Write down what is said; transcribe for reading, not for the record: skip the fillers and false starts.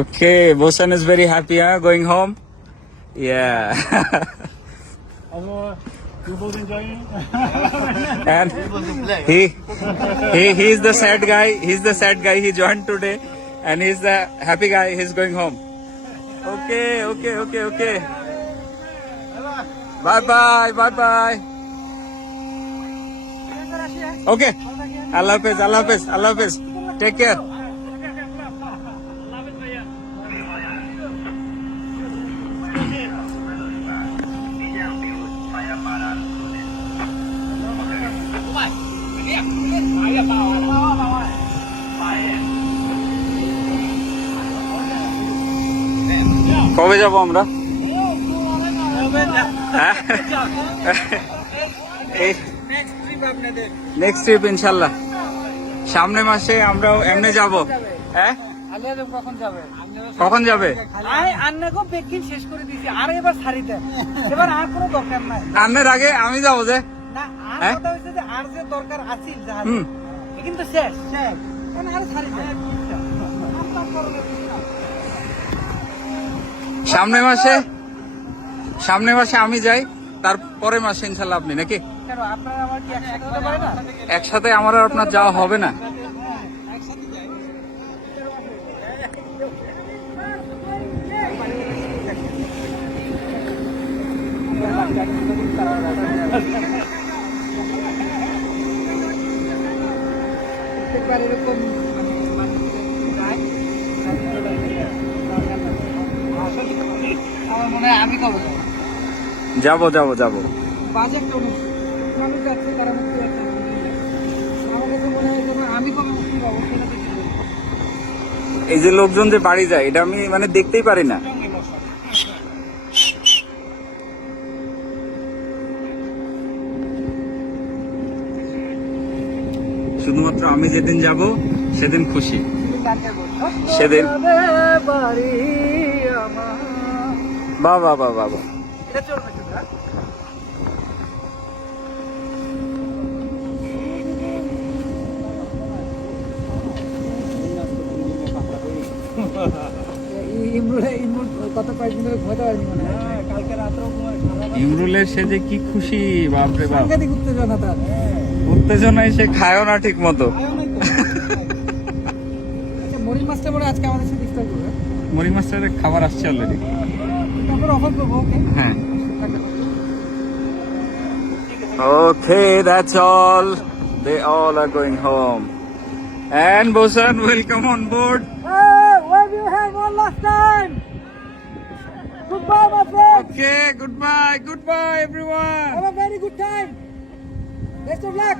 Okay, Bosan is very happy, going home. Yeah. Also, you both enjoying? And he's the sad guy. He's the sad guy. He joined today, and he's the happy guy. He's going home. Okay. Bye bye. Okay. Allah Hafiz. Take care. কবে যাব আমরা? Next trip ইনশাল্লাহ সামনে মাসে আমরাও এমনি যাব। হ্যাঁ, কখন যাবে? শেষ করে দিয়েছি, আর এবার ছাড়ি দেন, এবার আর কোনো দরকার নাই। আন্নের আগে আমি যাবো যে না, আর কথা হচ্ছে যে আর যে দরকার আছে কিন্তু শেষ আর ছাড়ি দেন। সামনে মাসে আমি যাই, তারপরে মাসে ইনশাল্লাহ আপনি, নাকি? কেন আপনারা আমার কি একসাথে হতে পারে না? একসাথে আমার আর আপনার যাওয়া হবে না। আমার মনে হয় আমি কবে যাবো বাজেটটা অনেক আমি যাচ্ছি, কারণ আমার কাছে মনে হয় যেন আমি কবে মুক্তি পাবো সেটা দেখতে হবে। এই যে লোকজন যে বাড়ি যায়, এটা আমি মানে দেখতেই পারি না। শুধুমাত্র আমি যেদিন যাব সেদিন খুশি, সেদিন বাবা এটা চলবে না। ইমরুলের সে যে কি খুশি, বাপরে বাপ, উত্তেজনায় সে খায়ও না ঠিক মতো। মরিন মাছটা মনে আজকে আমাদের সাথে ইফতার করবে। মরি মাস্টারের খাবার আসছে অলরেডি। তারপর অফার করবো। হ্যাঁ, okay, that's all. They all are going home. And Bosan will come on board. Wave your hand one last time. Goodbye, my friend. Okay, goodbye everyone. Have a very good time. Best of luck.